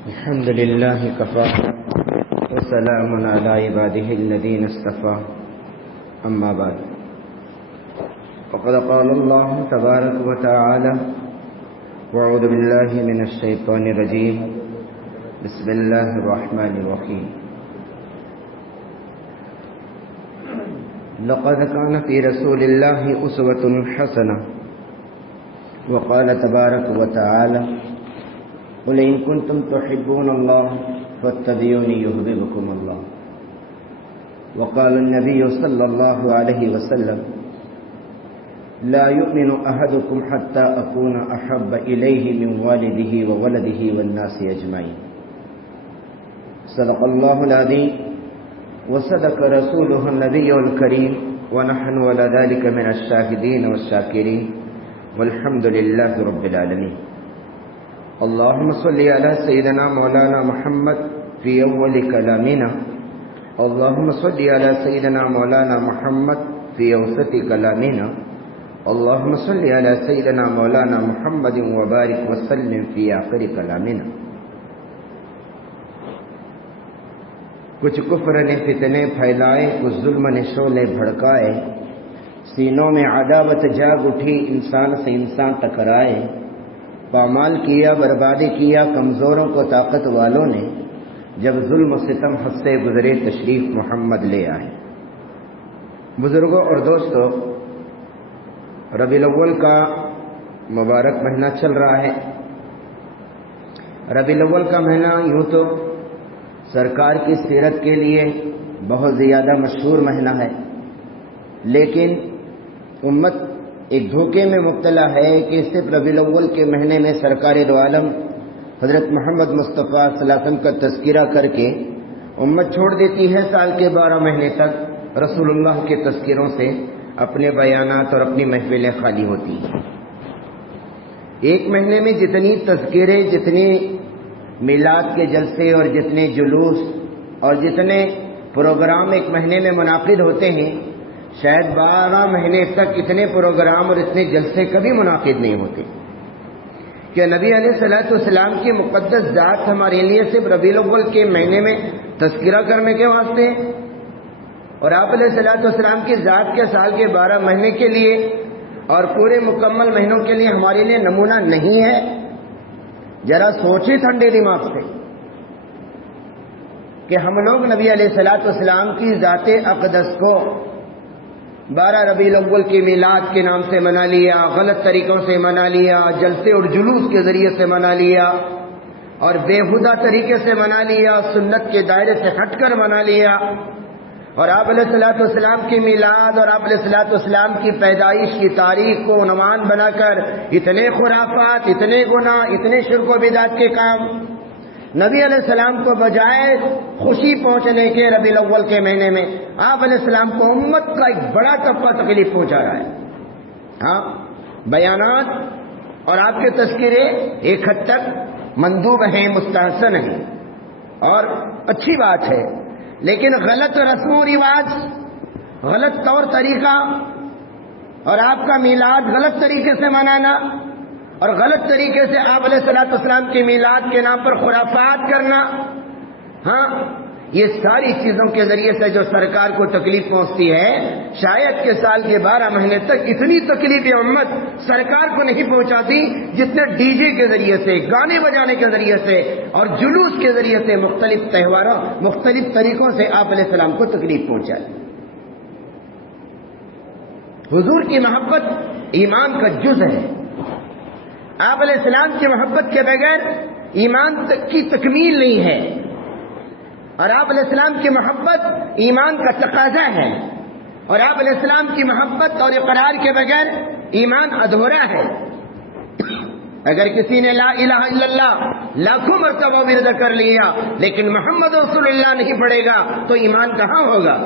الحمد لله كفى وسلام على عباده الذين اصطفى أما بعد فقد قال الله تبارك وتعالى وأعوذ بالله من الشيطان الرجيم بسم الله الرحمن الرحيم لقد كان في رسول الله أسوة حسنة وقال تبارك وتعالى قل إن كنتم تحبون الله فاتبعوني يحببكم الله وقال النبي صلى الله عليه وسلم لا يؤمن أحدكم حتى أكون أحب إليه من والده وولده والناس أجمعين صدق الله العظيم وصدق رسوله النبي الكريم ونحن على ذلك من الشاهدين والشاكرين والحمد لله رب العالمين اللهم صل على سيدنا مولانا محمد في أول كلامنا اللهم صل على سيدنا مولانا محمد في أوسط كلامنا اللهم صل على سيدنا مولانا محمد وبارك وسلم في آخر كلامنا کچھ کفر نے فتنے پھیلائے، کچھ ظلم نے شعلے بھڑکائے، سینوں میں عداوت جاگ اٹھی، انسان سے انسان ٹکرائے، پامال کیا، بربادی کیا کمزوروں کو طاقت والوں نے، جب ظلم و ستم حد سے گزرے تشریف محمد لے آئے۔ بزرگوں اور دوستوں، ربیع الاول کا مبارک مہینہ چل رہا ہے۔ ربیع الاول کا مہینہ یوں تو سرکار کی سیرت کے لیے بہت زیادہ مشہور مہینہ ہے، لیکن امت ایک دھوکے میں مبتلا ہے کہ صرف ربیع الاول کے مہینے میں سرکار دو عالم حضرت محمد مصطفیٰ صلی اللہ علیہ وسلم کا تذکرہ کر کے امت چھوڑ دیتی ہے سال کے 12 مہینے تک رسول اللہ کے تذکروں سے اپنے بیانات اور اپنی محفلیں خالی ہوتی ہیں۔ ایک مہینے میں جتنی تذکرے، جتنے میلاد کے جلسے اور جتنے جلوس اور جتنے پروگرام ایک مہینے میں منعقد ہوتے ہیں، شاید 12 مہینے تک اتنے پروگرام اور اتنے جلسے کبھی منعقد نہیں ہوتے۔ کہ نبی علیہ الصلوۃ والسلام کی مقدس ذات ہمارے لیے صرف ربیع الاول کے مہینے میں تذکرہ کرنے کے واسطے، اور آپ علیہ الصلوۃ والسلام کی ذات کے سال کے 12 مہینے کے لیے اور پورے مکمل مہینوں کے لیے ہمارے لیے نمونہ نہیں ہے؟ ذرا سوچیں ٹھنڈے دماغ سے کہ ہم لوگ نبی علیہ الصلوۃ والسلام کی ذات اقدس کو 12 ربیع الاول کی میلاد کے نام سے منا لیا، غلط طریقوں سے منا لیا، جلسے اور جلوس کے ذریعے سے منا لیا، اور بےہودہ طریقے سے منا لیا، سنت کے دائرے سے ہٹ کر منا لیا، اور آپ علیہ الصلوۃ والسلام کی میلاد اور آپ علیہ الصلوۃ والسلام کی پیدائش کی تاریخ کو عنوان بنا کر اتنے خرافات، اتنے گناہ، اتنے شرک و بدعت کے کام نبی علیہ السلام کو بجائے خوشی پہنچنے کے ربیع الاول کے مہینے میں آپ علیہ السلام کو امت کا ایک بڑا طبقہ تکلیف پہنچا رہا ہے۔ ہاں، بیانات اور آپ کے تذکرے ایک حد تک مندوب ہیں، مستحسن ہیں اور اچھی بات ہے، لیکن غلط رسم و رواج، غلط طور طریقہ اور آپ کا میلاد غلط طریقے سے منانا اور غلط طریقے سے آپ علیہ الصلوۃ والسلام کے میلاد کے نام پر خرافات کرنا، ہاں، یہ ساری چیزوں کے ذریعے سے جو سرکار کو تکلیف پہنچتی ہے، شاید کہ سال کے 12 مہینے تک اتنی تکلیف امت سرکار کو نہیں پہنچاتی جتنے ڈی جے کے ذریعے سے، گانے بجانے کے ذریعے سے اور جلوس کے ذریعے سے مختلف تہواروں، مختلف طریقوں سے آپ علیہ السلام کو تکلیف پہنچائی۔ حضور کی محبت ایمان کا جز ہے۔ آپ علیہ السلام کی محبت کے بغیر ایمان کی تکمیل نہیں ہے، اور آپ علیہ السلام کی محبت ایمان کا تقاضا ہے، اور آپ علیہ السلام کی محبت اور اقرار کے بغیر ایمان ادھورا ہے۔ اگر کسی نے لا الہ الا اللہ لاکھوں مرتبہ ورد کر لیا لیکن محمد رسول اللہ نہیں پڑھے گا تو ایمان کہاں ہوگا؟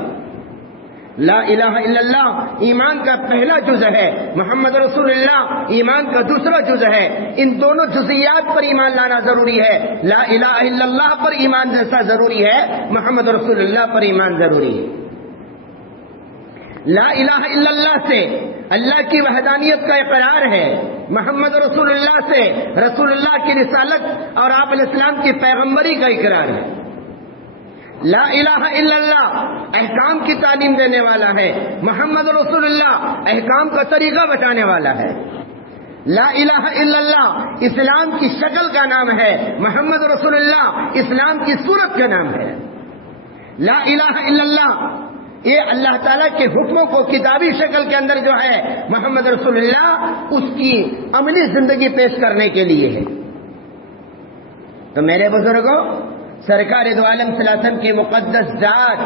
لا الہ الا اللہ ایمان کا پہلا جز ہے، محمد رسول اللہ ایمان کا دوسرا جز ہے۔ ان دونوں جزیات پر ایمان لانا ضروری ہے۔ لا الہ الا اللہ پر ایمان جیسا ضروری ہے، محمد رسول اللہ پر ایمان ضروری ہے۔ لا الہ الا اللہ سے اللہ کی وحدانیت کا اقرار ہے، محمد رسول اللہ سے رسول اللہ کی رسالت اور آپ علیہ السلام کی پیغمبری کا اقرار ہے۔ لا الہ الا اللہ احکام کی تعلیم دینے والا ہے، محمد رسول اللہ احکام کا طریقہ بتانے والا ہے۔ لا الہ الا اللہ اسلام کی شکل کا نام ہے، محمد رسول اللہ اسلام کی صورت کا نام ہے۔ لا الہ الا اللہ یہ اللہ تعالیٰ کے حکموں کو کتابی شکل کے اندر جو ہے محمد رسول اللہ اس کی عملی زندگی پیش کرنے کے لیے ہے۔ تو میرے بزرگوں، سرکار دو عالم صلی اللہ علیہ وسلم کی مقدس ذات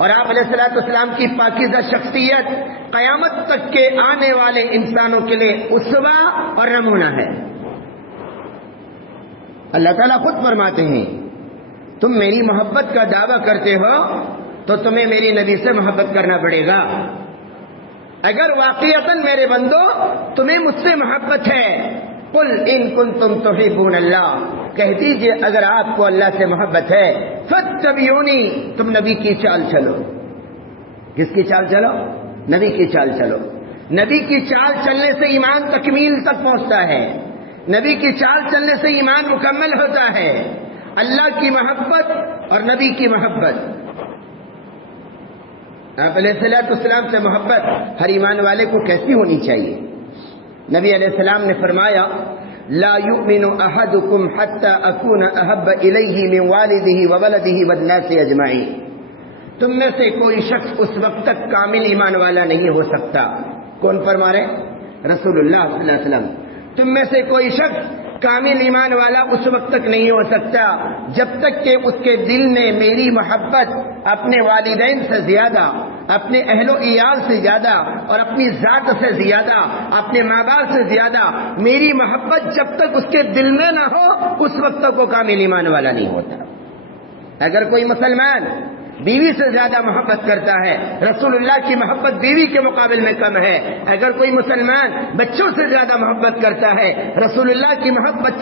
اور آپ علیہ الصلوۃ والسلام کی پاکیزہ شخصیت قیامت تک کے آنے والے انسانوں کے لیے اسوہ اور نمونہ ہے۔ اللہ تعالیٰ خود فرماتے ہیں تم میری محبت کا دعویٰ کرتے ہو تو تمہیں میری نبی سے محبت کرنا پڑے گا۔ اگر واقعتاً میرے بندو تمہیں مجھ سے محبت ہے، قل ان کنتم تحبون اللہ، کہہ دیجئے اگر آپ کو اللہ سے محبت ہے، فاتبعونی، تم نبی کی چال چلو۔ کس کی چال چلو؟ نبی کی چال چلو۔ نبی کی چال چلنے سے ایمان تکمیل تک پہنچتا ہے، نبی کی چال چلنے سے ایمان مکمل ہوتا ہے۔ اللہ کی محبت اور نبی کی محبت، آپ علیہ السلام سے محبت ہر ایمان والے کو کیسی ہونی چاہیے؟ نبی علیہ السلام نے فرمایا لا یؤمن احدکم حتی اکون احب الیہ من والدہ وولدہ والناس اجمعین، تم میں سے کوئی شخص اس وقت تک کامل ایمان والا نہیں ہو سکتا۔ کون فرما رہے؟ رسول اللہ صلی اللہ علیہ وسلم۔ تم میں سے کوئی شخص کامل ایمان والا اس وقت تک نہیں ہو سکتا جب تک کہ اس کے دل میں میری محبت اپنے والدین سے زیادہ، اپنے اہل و عیال سے زیادہ اور اپنی ذات سے زیادہ، اپنے ماں باپ سے زیادہ میری محبت جب تک اس کے دل میں نہ ہو اس وقت تک وہ کامل ایمان والا نہیں ہوتا۔ اگر کوئی مسلمان بیوی سے زیادہ محبت کرتا ہے، رسول اللہ کی محبت بیوی کے مقابل میں کم ہے۔ اگر کوئی مسلمان بچوں سے زیادہ محبت کرتا ہے، رسول اللہ کی محبت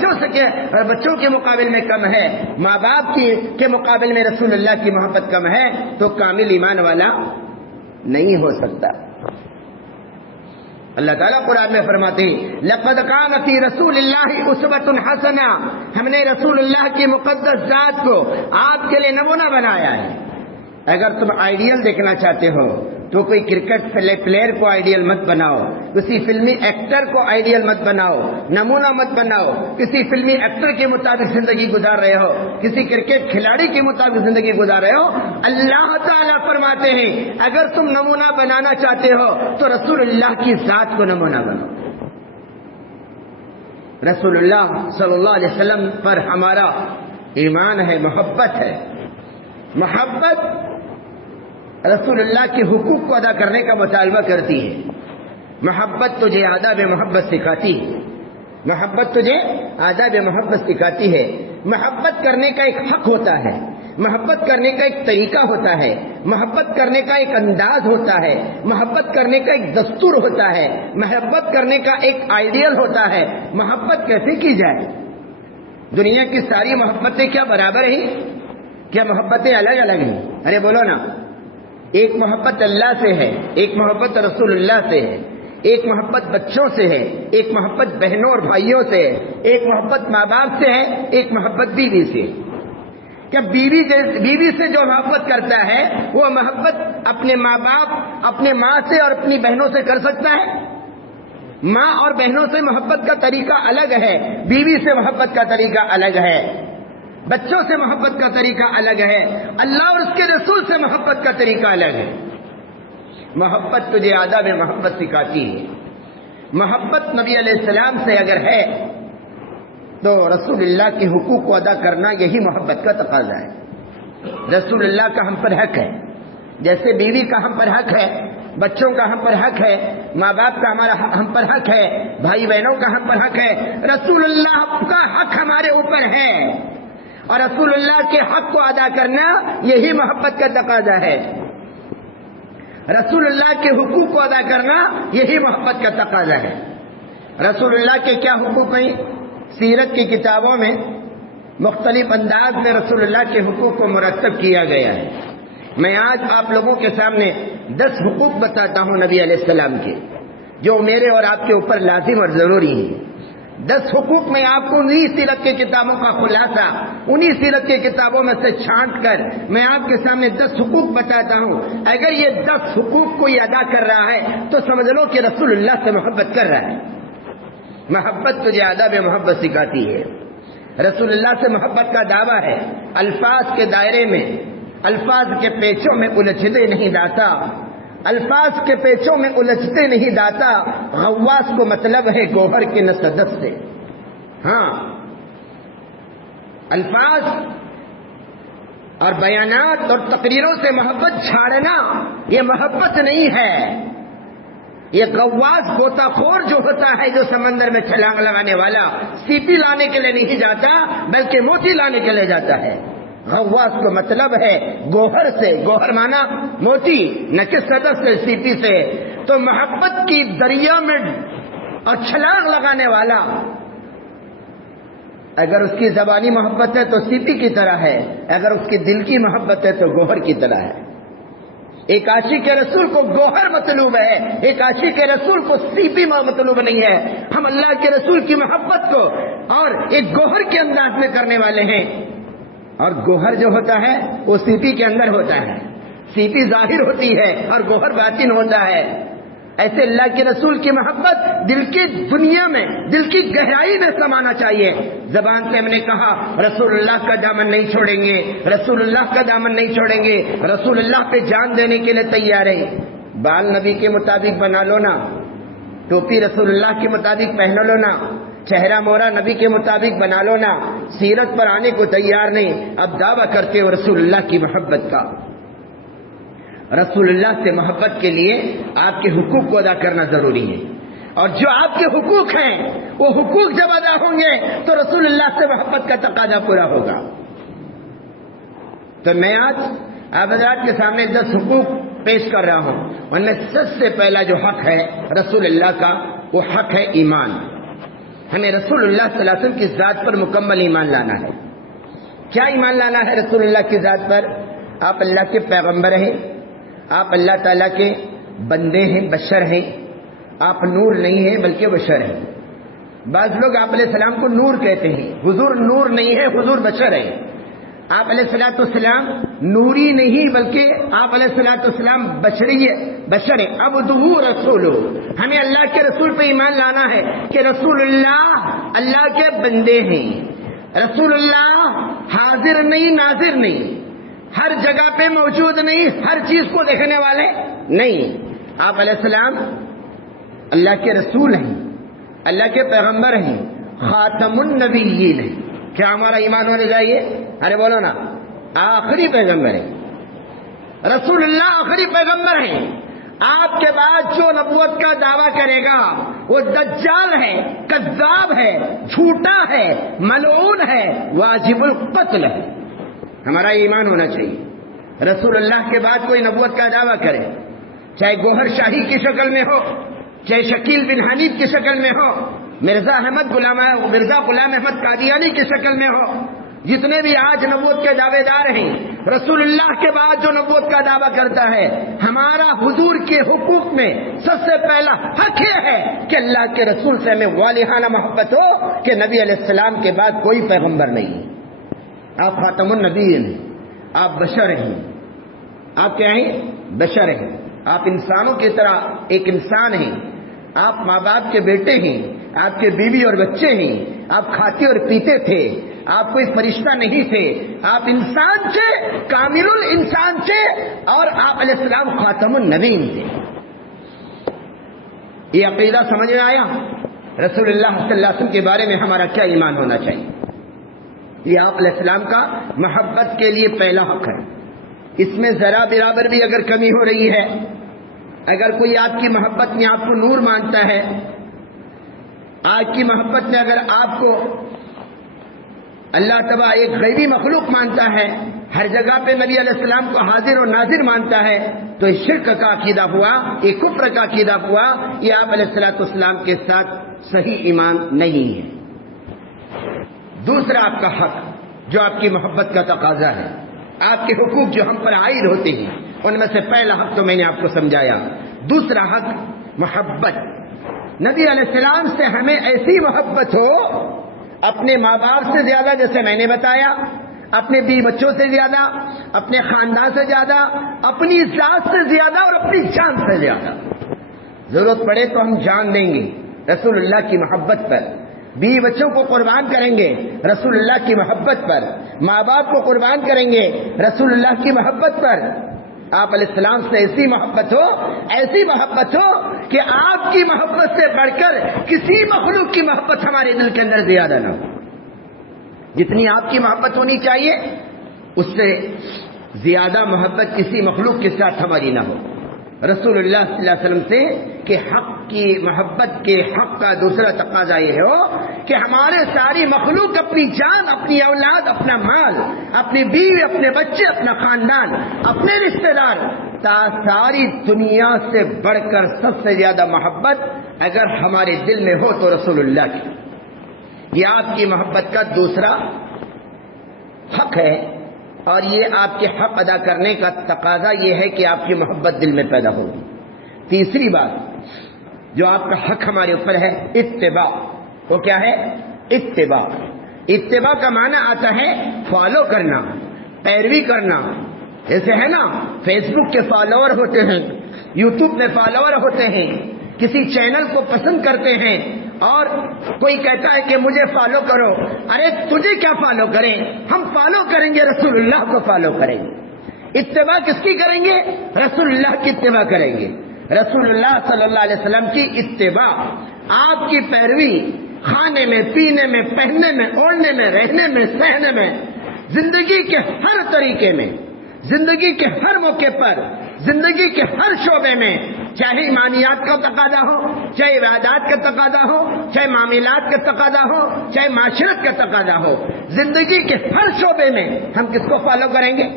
بچوں کے مقابل میں کم ہے، ماں باپ کے مقابل میں رسول اللہ کی محبت کم ہے، تو کامل ایمان والا نہیں ہو سکتا۔ اللہ تعالیٰ قرآن میں فرماتے ہیں لقد کان فی رسول اللہ اسوۃ حسنہ، ہم نے رسول اللہ کی مقدس ذات کو آپ کے لیے نمونہ بنایا ہے۔ اگر تم آئیڈیل دیکھنا چاہتے ہو تو کوئی کرکٹ پلیئر کو آئیڈیل مت بناؤ، کسی فلمی ایکٹر کو آئیڈیل مت بناؤ، نمونہ مت بناؤ۔ کسی فلمی ایکٹر کے مطابق زندگی گزار رہے ہو، کسی کرکٹ کھلاڑی کے مطابق زندگی گزار رہے ہو، اللہ تعالیٰ فرماتے ہیں اگر تم نمونہ بنانا چاہتے ہو تو رسول اللہ کی ذات کو نمونہ بناؤ۔ رسول اللہ صلی اللہ علیہ وسلم پر ہمارا ایمان ہے، محبت ہے۔ محبت رسول اللہ کے حقوق کو ادا کرنے کا مطالبہ کرتی ہے۔ محبت تجھے آداب محبت سکھاتی ہے، محبت تجھے آداب محبت سکھاتی ہے۔ محبت کرنے کا ایک حق ہوتا ہے، محبت کرنے کا ایک طریقہ ہوتا ہے، محبت کرنے کا ایک انداز ہوتا ہے، محبت کرنے کا ایک دستور ہوتا ہے، محبت کرنے کا ایک آئیڈیل ہوتا ہے۔ محبت کیسے کی جائے؟ دنیا کی ساری محبتیں کیا برابر ہیں؟ کیا محبتیں الگ الگ ہیں؟ ارے بولو نا۔ ایک محبت اللہ سے ہے، ایک محبت رسول اللہ سے ہے، ایک محبت بچوں سے ہے، ایک محبت بہنوں اور بھائیوں سے ہے، ایک محبت ماں باپ سے ہے، ایک محبت بیوی سے۔ کیا بیوی سے جو محبت کرتا ہے وہ محبت اپنے ماں باپ، اپنے ماں سے اور اپنی بہنوں سے کر سکتا ہے؟ ماں اور بہنوں سے محبت کا طریقہ الگ ہے، بیوی سے محبت کا طریقہ الگ ہے، بچوں سے محبت کا طریقہ الگ ہے، اللہ اور اس کے رسول سے محبت کا طریقہ الگ ہے۔ محبت تجھے آداب محبت سکھاتی ہے۔ محبت نبی علیہ السلام سے اگر ہے تو رسول اللہ کے حقوق کو ادا کرنا یہی محبت کا تقاضا ہے۔ رسول اللہ کا ہم پر حق ہے، جیسے بیوی کا ہم پر حق ہے، بچوں کا ہم پر حق ہے، ماں باپ کا ہم پر حق ہے، بھائی بہنوں کا ہم پر حق ہے، رسول اللہ کا حق ہمارے اوپر ہے، اور رسول اللہ کے حق کو ادا کرنا یہی محبت کا تقاضا ہے۔ رسول اللہ کے حقوق کو ادا کرنا یہی محبت کا تقاضا ہے۔ رسول اللہ کے کیا حقوق ہیں؟ سیرت کی کتابوں میں مختلف انداز میں رسول اللہ کے حقوق کو مرتب کیا گیا ہے۔ میں آج آپ لوگوں کے سامنے 10 حقوق بتاتا ہوں نبی علیہ السلام کے، جو میرے اور آپ کے اوپر لازم اور ضروری ہیں۔ 10 حقوق میں آپ کو انہی سیرت کی کتابوں کا خلاصہ، انہی سیرت کی کتابوں میں سے چھانٹ کر میں آپ کے سامنے 10 حقوق بتاتا ہوں۔ اگر یہ 10 حقوق کوئی ادا کر رہا ہے تو سمجھ لو کہ رسول اللہ سے محبت کر رہا ہے۔ محبت تجھے آداب محبت سکھاتی ہے۔ رسول اللہ سے محبت کا دعویٰ ہے، الفاظ کے دائرے میں، الفاظ کے پیچوں میں الجھتے نہیں داتا، الفاظ کے پیچوں میں الجھتے نہیں داتا، غواص کو مطلب ہے گوہر کے نہ صدف سے۔ ہاں، الفاظ اور بیانات اور تقریروں سے محبت جھاڑنا یہ محبت نہیں ہے۔ یہ غواص غوطہ خور جو ہوتا ہے، جو سمندر میں چھلانگ لگانے والا، سیپی لانے کے لیے نہیں جاتا بلکہ موتی لانے کے لیے جاتا ہے۔ غواص کو مطلب ہے گوہر سے، گوہر مانا موتی، نہ کہ صدف سے، سیپی سے۔ تو محبت کی دریا میں اور چھلانگ لگانے والا، اگر اس کی زبانی محبت ہے تو سیپی کی طرح ہے، اگر اس کی دل کی محبت ہے تو گوہر کی طرح ہے۔ ایک عاشق رسول کو گوہر مطلوب ہے، ایک عاشق رسول کو سیپی مطلوب نہیں ہے۔ ہم اللہ کے رسول کی محبت کو اور ایک گوہر کے انداز میں کرنے والے ہیں، اور گوہر جو ہوتا ہے وہ سیپی کے اندر ہوتا ہے، سیپی ظاہر ہوتی ہے اور گوہر باطن ہوتا ہے۔ ایسے اللہ کے رسول کی محبت دل کی دنیا میں، دل کی گہرائی میں سمانا چاہیے۔ زبان سے ہم نے کہا رسول اللہ کا دامن نہیں چھوڑیں گے، رسول اللہ کا دامن نہیں چھوڑیں گے، رسول اللہ پہ جان دینے کے لیے تیار ہیں۔ بال نبی کے مطابق بنا لو نا، ٹوپی رسول اللہ کے مطابق پہن لو نا، چہرہ مورا نبی کے مطابق بنا لو نا، سیرت پر آنے کو تیار نہیں، اب دعویٰ کرتے ہو رسول اللہ کی محبت کا۔ رسول اللہ سے محبت کے لیے آپ کے حقوق کو ادا کرنا ضروری ہے، اور جو آپ کے حقوق ہیں وہ حقوق جب ادا ہوں گے تو رسول اللہ سے محبت کا تقاضا پورا ہوگا۔ تو میں آج آپ حضرات کے سامنے 10 حقوق پیش کر رہا ہوں، ان میں سب سے پہلا جو حق ہے رسول اللہ کا وہ حق ہے ایمان۔ ہمیں رسول اللہ صلی اللہ علیہ وسلم کی ذات پر مکمل ایمان لانا ہے۔ کیا ایمان لانا ہے رسول اللہ کی ذات پر؟ آپ اللہ کے پیغمبر ہیں، آپ اللہ تعالیٰ کے بندے ہیں، بشر ہیں، آپ نور نہیں ہیں بلکہ بشر ہیں۔ بعض لوگ آپ علیہ السلام کو نور کہتے ہیں، حضور نور نہیں ہے، حضور بشر ہے۔ آپ علیہ الصلوۃ والسلام نوری نہیں بلکہ آپ علیہ الصلوۃ والسلام بشر ہیں، عبدہ رسولہ۔ ہمیں اللہ کے رسول پہ ایمان لانا ہے کہ رسول اللہ اللہ کے بندے ہیں، رسول اللہ حاضر نہیں ناظر نہیں، ہر جگہ پہ موجود نہیں، ہر چیز کو دیکھنے والے نہیں۔ آپ علیہ السلام اللہ کے رسول ہیں، اللہ کے پیغمبر ہیں، خاتم النبیین ہیں۔ کیا ہمارا ایمان ہونا چاہیے؟ ارے بولو نا، آخری پیغمبر ہیں، رسول اللہ آخری پیغمبر ہیں۔ آپ کے بعد جو نبوت کا دعویٰ کرے گا وہ دجال ہے، کذاب ہے، جھوٹا ہے، ملعون ہے، واجب القتل ہے۔ ہمارا ایمان ہونا چاہیے رسول اللہ کے بعد کوئی نبوت کا دعویٰ کرے، چاہے گوہر شاہی کی شکل میں ہو، چاہے شکیل بن حنیف کی شکل میں ہو، مرزا غلام احمد قادیانی کی شکل میں ہو، جتنے بھی آج نبوت کے دعوے دار ہیں، رسول اللہ کے بعد جو نبوت کا دعویٰ کرتا ہے، ہمارا حضور کے حقوق میں سب سے پہلا حق یہ ہے کہ اللہ کے رسول سے ہمیں والہانہ محبت ہو کہ نبی علیہ السلام کے بعد کوئی پیغمبر نہیں۔ آپ خاتم النبیین ہیں، آپ بشر ہیں، آپ کیا ہیں؟ بشر ہیں۔ آپ انسانوں کی طرح ایک انسان ہیں، آپ ماں باپ کے بیٹے ہیں، آپ کے بیوی اور بچے ہیں، آپ کھاتے اور پیتے تھے، آپ کوئی فرشتہ نہیں تھے، آپ انسان تھے، کامل الانسان تھے، اور آپ علیہ السلام خاتم النبیین تھے۔ یہ عقیدہ سمجھ میں آیا؟ رسول اللہ صلی اللہ علیہ وسلم کے بارے میں ہمارا کیا ایمان ہونا چاہیے؟ یہ آپ علیہ السلام کا محبت کے لیے پہلا حق ہے۔ اس میں ذرا برابر بھی اگر کمی ہو رہی ہے، اگر کوئی آپ کی محبت میں آپ کو نور مانتا ہے، آج کی محبت میں اگر آپ کو اللہ تبارک ایک غیبی مخلوق مانتا ہے، ہر جگہ پہ نبی علیہ السلام کو حاضر اور ناظر مانتا ہے، تو یہ شرک کا عقیدہ ہوا، یہ کفر کا عقیدہ ہوا، یہ آپ علیہ السلام کے ساتھ صحیح ایمان نہیں ہے۔ دوسرا آپ کا حق جو آپ کی محبت کا تقاضا ہے، آپ کے حقوق جو ہم پر عائد ہوتے ہیں، ان میں سے پہلا حق تو میں نے آپ کو سمجھایا. دوسرا حق محبت. نبی علیہ السلام سے ہمیں ایسی محبت ہو، اپنے ماں باپ سے زیادہ، جیسے میں نے بتایا، اپنے بیوی بچوں سے زیادہ، اپنے خاندان سے زیادہ، اپنی ذات سے زیادہ اور اپنی جان سے زیادہ. ضرورت پڑے تو ہم جان دیں گے رسول اللہ کی محبت پر. بیوی بچوں کو قربان کریں گے رسول اللہ کی محبت پر. ماں باپ کو قربان کریں گے رسول اللہ کی محبت پر. آپ علیہ السلام سے ایسی محبت ہو، ایسی محبت ہو کہ آپ کی محبت سے بڑھ کر کسی مخلوق کی محبت ہمارے دل کے اندر زیادہ نہ ہو. جتنی آپ کی محبت ہونی چاہیے اس سے زیادہ محبت کسی مخلوق کے ساتھ ہماری نہ ہو. رسول اللہ صلی اللہ علیہ وسلم سے کہ حق کی محبت کے حق کا دوسرا تقاضا یہ ہو کہ ہمارے ساری مخلوق، اپنی جان، اپنی اولاد، اپنا مال، اپنی بیوی، اپنے بچے، اپنا خاندان، اپنے رشتے دار، ساری دنیا سے بڑھ کر سب سے زیادہ محبت اگر ہمارے دل میں ہو تو رسول اللہ کی. یہ آپ کی محبت کا دوسرا حق ہے، اور یہ آپ کے حق ادا کرنے کا تقاضا یہ ہے کہ آپ کی محبت دل میں پیدا ہوگی. تیسری بات جو آپ کا حق ہمارے اوپر ہے، اتباع. وہ کیا ہے؟ اتباع. اتباع کا معنی آتا ہے فالو کرنا، پیروی کرنا. جیسے ہے نا، فیس بک کے فالوور ہوتے ہیں، یوٹیوب میں فالوور ہوتے ہیں، کسی چینل کو پسند کرتے ہیں، اور کوئی کہتا ہے کہ مجھے فالو کرو. ارے تجھے کیا فالو کریں؟ ہم فالو کریں گے رسول اللہ کو فالو کریں گے. اتباع کس کی کریں گے؟ رسول اللہ کی اتباع کریں گے. رسول اللہ صلی اللہ علیہ وسلم کی اتباع، آپ کی پیروی، کھانے میں، پینے میں، پہننے میں، اوڑھنے میں، رہنے میں، سہنے میں، زندگی کے ہر طریقے میں، زندگی کے ہر موقع پر، زندگی کے ہر شعبے میں، چاہے ایمانیات کا تقاضا ہو، چاہے عبادات کا تقاضا ہو، چاہے معاملات کا تقاضا ہو، چاہے معاشرت کا تقاضا ہو، زندگی کے ہر شعبے میں ہم کس کو فالو کریں گے؟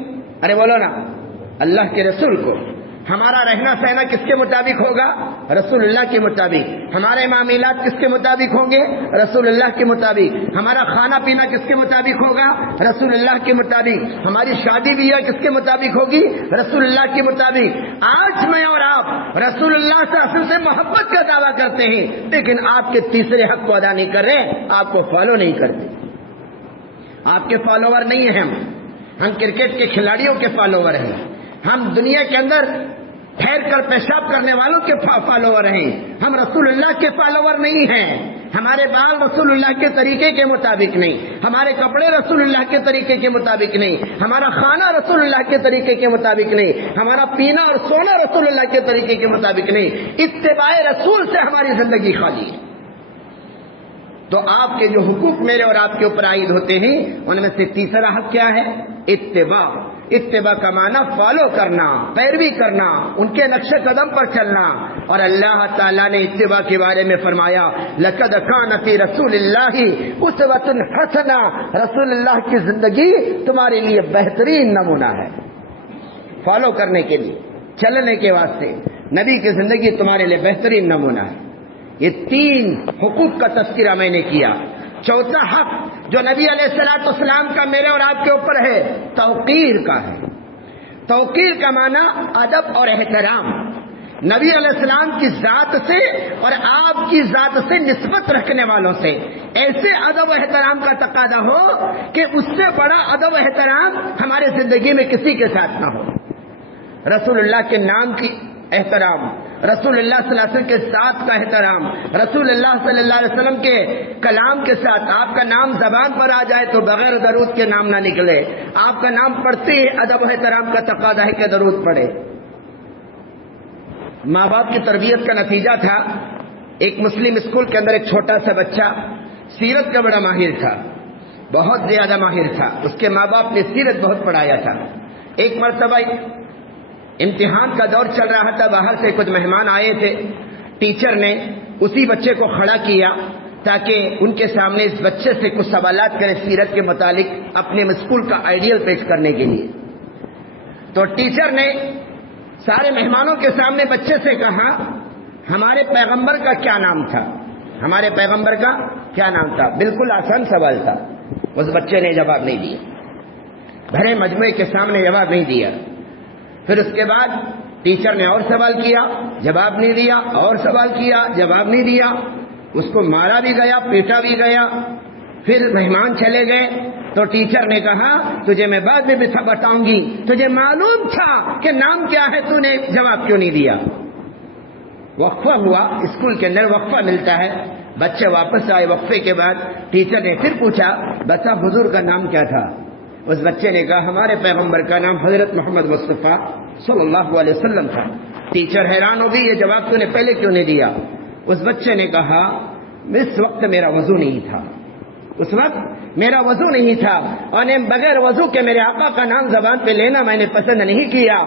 ارے بولو نا، اللہ کے رسول کو. ہمارا رہنا سہنا کس کے مطابق ہوگا؟ رسول اللہ کے مطابق. ہمارے معاملات کس کے مطابق ہوں گے؟ رسول اللہ کے مطابق. ہمارا کھانا پینا کس کے مطابق ہوگا؟ رسول اللہ کے مطابق. ہماری شادی بیاہ کس کے مطابق ہوگی؟ رسول اللہ کے مطابق. آج میں اور آپ رسول اللہ صلی اللہ علیہ وسلم سے محبت کا دعویٰ کرتے ہیں، لیکن آپ کے تیسرے حق کو ادا نہیں کر رہے، آپ کو فالو نہیں کرتے. آپ کے فالوور نہیں ہیں ہم کرکٹ کے کھلاڑیوں کے فالوور ہیں. ہم دنیا کے اندر ٹھہر کر پیشاب کرنے والوں کے فالوور ہیں. ہم رسول اللہ کے فالوور نہیں ہیں. ہمارے بال رسول اللہ کے طریقے کے مطابق نہیں، ہمارے کپڑے رسول اللہ کے طریقے کے مطابق نہیں، ہمارا کھانا رسول اللہ کے طریقے کے مطابق نہیں، ہمارا پینا اور سونا رسول اللہ کے طریقے کے مطابق نہیں. اتباع رسول سے ہماری زندگی خالی ہے. تو آپ کے جو حقوق میرے اور آپ کے اوپر عائد ہوتے ہیں ان میں سے تیسرا حق کیا ہے؟ اتباع. اتباع کا معنی فالو کرنا، پیروی کرنا، ان کے نقش قدم پر چلنا. اور اللہ تعالیٰ نے اتباع کے بارے میں فرمایا لقد کان فی رسول اللہ اسوۃ حسنہ. رسول اللہ کی زندگی تمہارے لیے بہترین نمونہ ہے. فالو کرنے کے لیے، چلنے کے واسطے نبی کی زندگی تمہارے لیے بہترین نمونہ ہے. یہ تین حقوق کا تذکرہ میں نے کیا. چوتھا حق جو نبی علیہ الصلوۃ والسلام کا میرے اور آپ کے اوپر ہے، توقیر کا ہے. توقیر کا معنی ادب اور احترام. نبی علیہ السلام کی ذات سے اور آپ کی ذات سے نسبت رکھنے والوں سے ایسے ادب و احترام کا تقاضا ہو کہ اس سے بڑا ادب و احترام ہمارے زندگی میں کسی کے ساتھ نہ ہو. رسول اللہ کے نام کی احترام، رسول اللہ صلی اللہ علیہ وسلم کے ذات کا احترام، رسول اللہ صلی اللہ علیہ وسلم کے کلام کے ساتھ. آپ کا نام زبان پر آ جائے تو بغیر درود کے نام نہ نکلے. آپ کا نام پڑھتے ہی ادب و احترام کا تقاضا ہے کہ درود پڑھے. ماں باپ کی تربیت کا نتیجہ تھا، ایک مسلم اسکول کے اندر ایک چھوٹا سا بچہ سیرت کا بڑا ماہر تھا، بہت زیادہ ماہر تھا. اس کے ماں باپ نے سیرت بہت پڑھایا تھا. ایک مرتبہ امتحان کا دور چل رہا تھا، باہر سے کچھ مہمان آئے تھے. ٹیچر نے اسی بچے کو کھڑا کیا تاکہ ان کے سامنے اس بچے سے کچھ سوالات کرے سیرت کے متعلق اپنے اسکول کا آئیڈیل پیش کرنے کے لیے. تو ٹیچر نے سارے مہمانوں کے سامنے بچے سے کہا ہمارے پیغمبر کا کیا نام تھا؟ ہمارے پیغمبر کا کیا نام تھا؟ بالکل آسان سوال تھا. اس بچے نے جواب نہیں دیا. بھرے مجموعے کے سامنے جواب نہیں دیا. پھر اس کے بعد ٹیچر نے اور سوال کیا، جواب نہیں دیا، اور سوال کیا، جواب نہیں دیا. اس کو مارا بھی گیا، پیٹا بھی گیا. پھر مہمان چلے گئے تو ٹیچر نے کہا تجھے میں بعد میں بھی بتاؤں گی، تجھے معلوم تھا کہ نام کیا ہے، تو نے جواب کیوں نہیں دیا؟ وقفہ ہوا، اسکول کے اندر وقفہ ملتا ہے، بچے واپس آئے. وقفے کے بعد ٹیچر نے پھر پوچھا بتا حضور کا نام کیا تھا؟ اس بچے نے کہا ہمارے پیغمبر کا نام حضرت محمد مصطفیٰ صلی اللہ علیہ وسلم تھا. ٹیچر حیران ہو گئی، یہ جواب تو نے پہلے کیوں نہیں دیا؟ اس بچے نے کہا اس وقت میرا وضو نہیں تھا، اس وقت میرا وضو نہیں تھا، اور بغیر وضو کے میرے آقا کا نام زبان پہ لینا میں نے پسند نہیں کیا.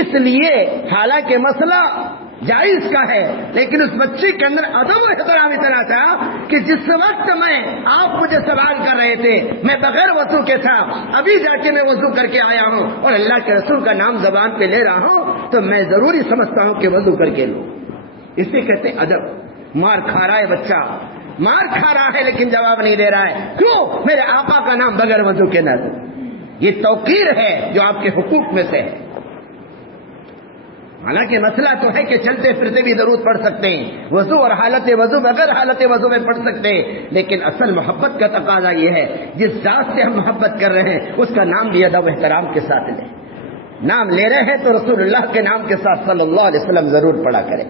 اس لیے حالانکہ مسئلہ جائز کا ہے، لیکن اس بچے کے اندر ادب و احترام اتنا تھا کہ جس وقت آپ مجھے سوال کر رہے تھے میں بغیر وضو کے تھا، ابھی جا کے میں وضو کر کے آیا ہوں اور اللہ کے رسول کا نام زبان پہ لے رہا ہوں، تو میں ضروری سمجھتا ہوں کہ وضو کر کے لوں. اسے کہتے ہیں ادب. مار کھا رہا ہے بچہ، مار کھا رہا ہے لیکن جواب نہیں دے رہا ہے، کیوں؟ میرے آقا کا نام بغیر وضو کے نہ لوں. یہ توقیر ہے جو آپ کے حقوق میں سے ہے. حالانکہ مسئلہ تو ہے کہ چلتے پھرتے بھی درود پڑھ سکتے ہیں، وضو اور حالت وضو بغیر حالت وضو میں پڑھ سکتے ہیں، لیکن اصل محبت کا تقاضا یہ ہے جس ذات سے ہم محبت کر رہے ہیں اس کا نام بھی ادب و احترام کے ساتھ لیں. نام لے رہے ہیں تو رسول اللہ کے نام کے ساتھ صلی اللہ علیہ وسلم ضرور پڑھا کریں.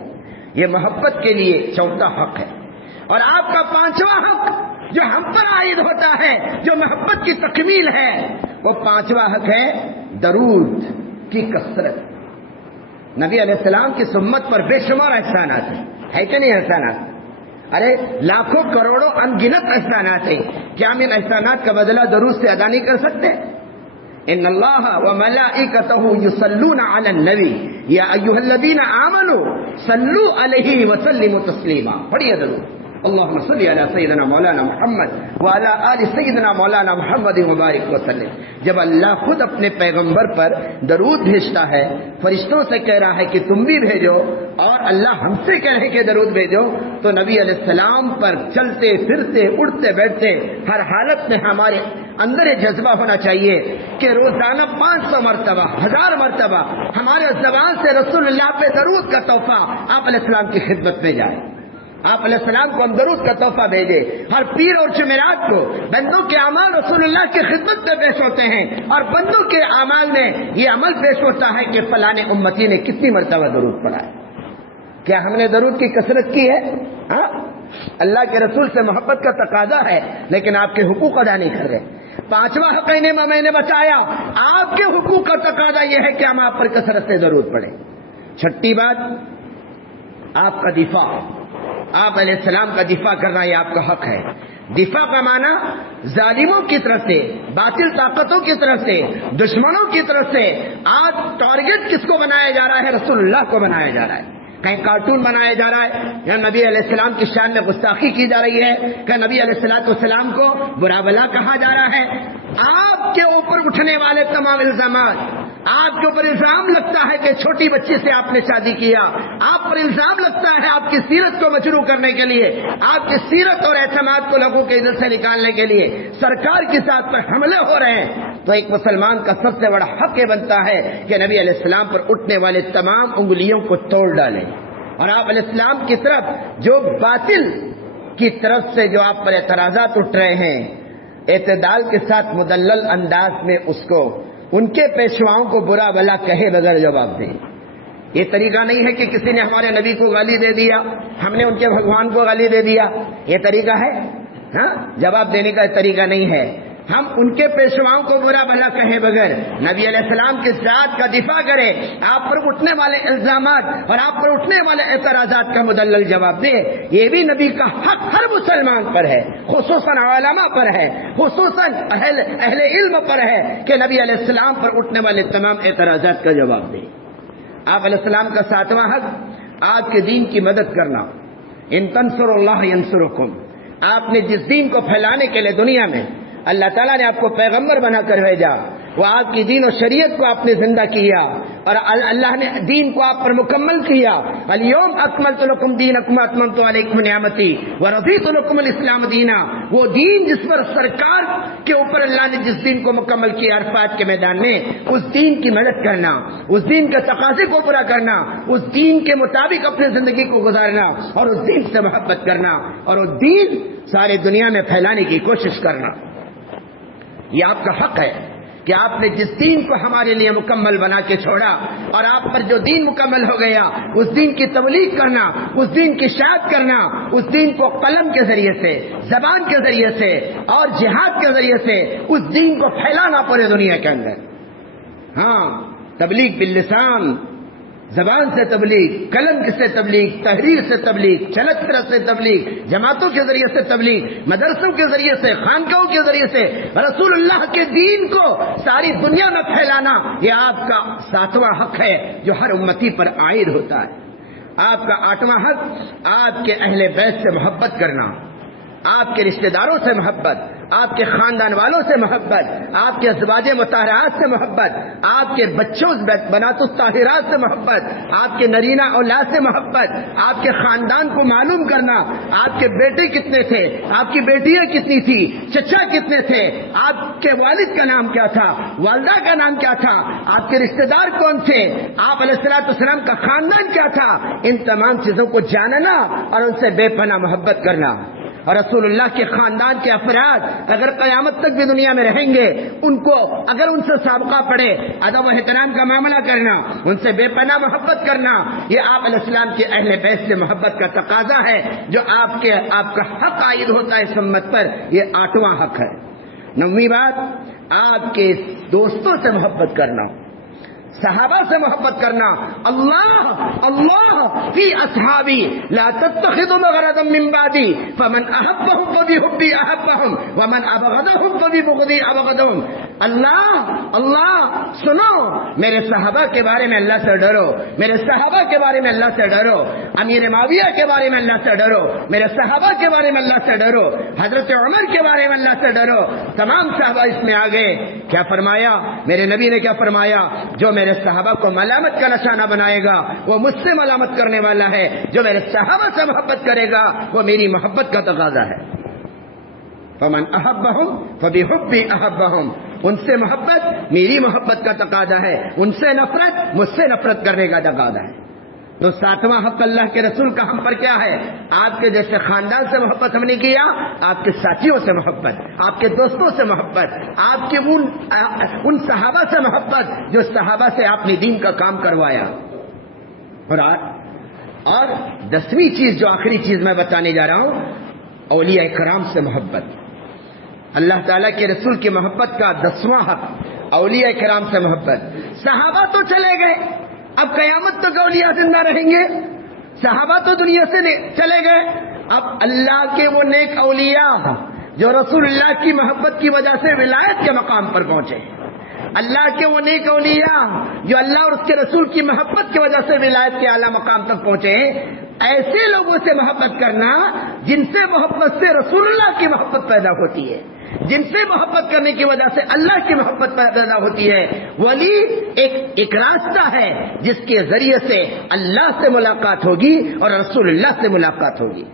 یہ محبت کے لیے چوتھا حق ہے. اور آپ کا پانچواں حق جو ہم پر عائد ہوتا ہے، جو محبت کی تکمیل ہے، وہ پانچواں حق ہے درود کی کثرت. نبی علیہ السلام کی سمت پر بے شمار احسانات ہیں، ہے کہ نہیں احسانات؟ ارے لاکھوں کروڑوں ان گنت احسانات ہیں. کیا ہم ان احسانات کا بدلہ درود سے ادا نہیں کر سکتے؟ ان اللہ وملائکتہ یصلون علی النبی یا ایھا الذین آمنوا صلوا علیہ وسلموا تسلیما. پڑھیے درود. اللہم صلی علی سیدنا مولانا محمد وعلی آل سیدنا مولانا محمد مبارک وسلم. جب اللہ خود اپنے پیغمبر پر درود بھیجتا ہے، فرشتوں سے کہہ رہا ہے کہ تم بھی بھیجو، اور اللہ ہم سے کہہ رہے کہ درود بھیجو، تو نبی علیہ السلام پر چلتے پھرتے اٹھتے بیٹھتے ہر حالت میں ہمارے اندر یہ جذبہ ہونا چاہیے کہ روزانہ 500 مرتبہ 1000 مرتبہ ہمارے زبان سے رسول اللہ پہ درود کا تحفہ آپ علیہ السلام کی خدمت میں جائے. آپ علیہ السلام کو ہم درود کا تحفہ بھیجے. ہر پیر اور جمعرات کو بندوں کے اعمال رسول اللہ کی خدمت میں پیش ہوتے ہیں، اور بندوں کے اعمال میں یہ عمل پیش ہوتا ہے کہ فلاں امتی نے کتنی مرتبہ درود پڑھا ہے. کیا ہم نے درود کی کثرت کی ہے؟ ہاں، اللہ کے رسول سے محبت کا تقاضا ہے، لیکن آپ کے حقوق ادا نہیں کر رہے. پانچواں حق میں نے بتایا، آپ کے حقوق کا تقاضا یہ ہے کہ ہم آپ پر کثرت سے درود پڑھیں. چھٹی بات، آپ کا دفاع. آپ علیہ السلام کا دفاع کرنا یہ آپ کا حق ہے. دفاع کا معنی ظالموں کی طرف سے، باطل طاقتوں کی طرف سے، دشمنوں کی طرف سے آج ٹارگٹ کس کو بنایا جا رہا ہے؟ رسول اللہ کو بنایا جا رہا ہے. کہیں کارٹون بنایا جا رہا ہے، یا نبی علیہ السلام کی شان میں گستاخی کی جا رہی ہے، کہ نبی علیہ السلام کو برا بلا کہا جا رہا ہے. آپ کے اوپر اٹھنے والے تمام الزامات، آپ کے اوپر الزام لگتا ہے کہ چھوٹی بچی سے آپ نے شادی کیا، آپ پر الزام لگتا ہے آپ کی سیرت کو مجروح کرنے کے لیے، آپ کی سیرت اور اعتماد کو لوگوں کے ادھر سے نکالنے کے لیے سرکار کی ذات پر حملے ہو رہے ہیں، تو ایک مسلمان کا سب سے بڑا حق یہ بنتا ہے کہ نبی علیہ السلام پر اٹھنے والے تمام انگلیوں کو توڑ ڈالیں. اور آپ علیہ السلام کی طرف جو باطل کی طرف سے جو آپ پر اعتراضات اٹھ رہے ہیں، اعتدال کے ساتھ مدلل انداز میں اس کو، ان کے پیشواؤں کو برا بلا کہے بغیر جواب دیں. یہ طریقہ نہیں ہے کہ کسی نے ہمارے نبی کو گالی دے دیا، ہم نے ان کے بھگوان کو گالی دے دیا. یہ طریقہ ہے؟ ہاں، جواب دینے کا طریقہ نہیں ہے. ہم ان کے پیشواؤں کو برا بھلا کہیں بغیر نبی علیہ السلام کی ذات کا دفاع کریں، آپ پر اٹھنے والے الزامات اور آپ پر اٹھنے والے اعتراضات کا مدلل جواب دیں. یہ بھی نبی کا حق ہر مسلمان پر ہے، خصوصاً علماء پر ہے، خصوصاً اہل علم پر ہے کہ نبی علیہ السلام پر اٹھنے والے تمام اعتراضات کا جواب دیں. آپ علیہ السلام کا ساتواں حق، آپ کے دین کی مدد کرنا. ان تنصروا اللہ ینصرکم. آپ نے جس دین کو پھیلانے کے لیے دنیا میں اللہ تعالیٰ نے آپ کو پیغمبر بنا کر بھیجا، وہ آپ کی دین و شریعت کو آپ نے زندہ کیا، اور اللہ نے دین کو آپ پر مکمل کیا. الیوم اکملت لکم دینکم واتممت علیکم نعمتی ورضیت لکم الاسلام دینا. وہ دین جس پر سرکار کے اوپر اللہ نے جس دین کو مکمل کیا عرفات کے میدان میں، اس دین کی مدد کرنا، اس دین کے تقاضے کو پورا کرنا، اس دین کے مطابق اپنی زندگی کو گزارنا اور اس دین سے محبت کرنا اور وہ دین ساری دنیا میں پھیلانے کی کوشش کرنا. یہ آپ کا حق ہے کہ آپ نے جس دین کو ہمارے لیے مکمل بنا کے چھوڑا اور آپ پر جو دین مکمل ہو گیا اس دین کی تبلیغ کرنا، اس دین کی اشاعت کرنا، اس دین کو قلم کے ذریعے سے، زبان کے ذریعے سے اور جہاد کے ذریعے سے اس دین کو پھیلانا پورے دنیا کے اندر. ہاں، تبلیغ باللسان، زبان سے تبلیغ، قلم سے تبلیغ، تحریر سے تبلیغ، چلچتر سے تبلیغ، جماعتوں کے ذریعے سے تبلیغ، مدرسوں کے ذریعے سے، خانقاہوں کے ذریعے سے رسول اللہ کے دین کو ساری دنیا میں پھیلانا، یہ آپ کا 7واں حق ہے جو ہر امتی پر عائد ہوتا ہے. آپ کا 8واں حق آپ کے اہل بیت سے محبت کرنا، آپ کے رشتہ داروں سے محبت، آپ کے خاندان والوں سے محبت، آپ کے ازواج مطہرات سے محبت، آپ کے بچوں بنات الطاہرات سے محبت، آپ کے نرینہ اولاد سے محبت، آپ کے خاندان کو معلوم کرنا، آپ کے بیٹے کتنے تھے، آپ کی بیٹیاں کتنی تھی، چچا کتنے تھے، آپ کے والد کا نام کیا تھا، والدہ کا نام کیا تھا، آپ کے رشتہ دار کون تھے، آپ علیہ الصلوۃ والسلام کا خاندان کیا تھا. ان تمام چیزوں کو جاننا اور ان سے بے پناہ محبت کرنا. اور رسول اللہ کے خاندان کے افراد اگر قیامت تک بھی دنیا میں رہیں گے، ان کو اگر ان سے سابقہ پڑے ادب و احترام کا معاملہ کرنا، ان سے بے پناہ محبت کرنا، یہ آپ علیہ السلام کے اہل بیت سے محبت کا تقاضا ہے جو آپ کا حق عائد ہوتا ہے اس امت پر. یہ 8واں حق ہے. 9ویں بات، آپ کے دوستوں سے محبت کرنا، صحابہ سے محبت کرنا. اللہ فی اصحابی لا تتخذوا مغرضا من بعدی فمن احبهم فبحبی احبهم ومن ابغضهم فببغضی ابغضهم. اللہ سنو، میرے صحابہ کے بارے میں اللہ سے ڈرو، میرے صحابہ کے بارے میں اللہ سے ڈرو، امیر معاویہ کے بارے میں اللہ سے ڈرو، میرے صحابہ کے بارے میں اللہ سے ڈرو، حضرت عمر کے بارے میں اللہ سے ڈرو. تمام صحابہ اس میں آ گئے. کیا فرمایا میرے نبی نے؟ کیا فرمایا؟ جو میرے صحابہ کو ملامت کا نشانہ بنائے گا وہ مجھ سے ملامت کرنے والا ہے، جو میرے صحابہ سے محبت کرے گا وہ میری محبت کا تقاضا ہے. فمن احبهم فبحبی احبهم. ان سے محبت میری محبت کا تقاضا ہے، ان سے نفرت مجھ سے نفرت کرنے کا تقاضا ہے. تو 7واں حق اللہ کے رسول کا ہم پر کیا ہے؟ آپ کے جیسے خاندان سے محبت ہم نے کیا، آپ کے ساتھیوں سے محبت، آپ کے دوستوں سے محبت، آپ کے ان صحابہ سے محبت جو صحابہ سے آپ نے دین کا کام کروایا. اور 10ویں چیز جو آخری چیز میں بتانے جا رہا ہوں، اولیاء کرام سے محبت. اللہ تعالیٰ کے رسول کی محبت کا 10واں حق اولیاء کرام سے محبت. صحابہ تو چلے گئے، اب قیامت تک اولیاء زندہ رہیں گے. صحابہ تو دنیا سے چلے گئے، اب اللہ کے وہ نیک اولیاء جو رسول اللہ کی محبت کی وجہ سے ولایت کے مقام پر پہنچے، اللہ کے وہ نیک اولیاء جو اللہ اور اس کے رسول کی محبت کی وجہ سے ولایت کے اعلیٰ مقام تک پہنچے، ایسے لوگوں سے محبت کرنا جن سے محبت سے رسول اللہ کی محبت پیدا ہوتی ہے، جن سے محبت کرنے کی وجہ سے اللہ کی محبت پیدا ہوتی ہے. ولی ایک راستہ ہے جس کے ذریعے سے اللہ سے ملاقات ہوگی اور رسول اللہ سے ملاقات ہوگی.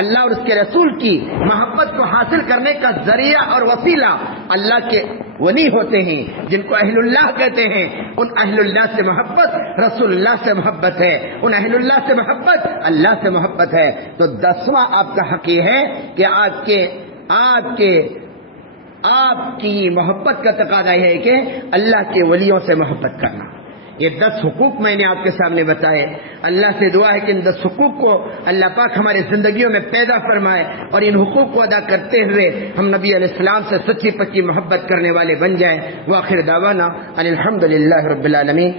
اللہ اور اس کے رسول کی محبت کو حاصل کرنے کا ذریعہ اور وسیلہ اللہ کے ولی ہوتے ہیں جن کو اہل اللہ کہتے ہیں. ان اہل اللہ سے محبت رسول اللہ سے محبت ہے، ان اہل اللہ سے محبت اللہ سے محبت ہے. تو 10واں آپ کا حق یہ ہے کہ آپ کی محبت کا تقاضا یہ ہے کہ اللہ کے ولیوں سے محبت کرنا. یہ 10 حقوق میں نے آپ کے سامنے بتائے. اللہ سے دعا ہے کہ ان 10 حقوق کو اللہ پاک ہماری زندگیوں میں پیدا فرمائے اور ان حقوق کو ادا کرتے ہوئے ہم نبی علیہ السلام سے سچی پکی محبت کرنے والے بن جائیں. وآخر دعوانا ان الحمد للہ رب العالمین.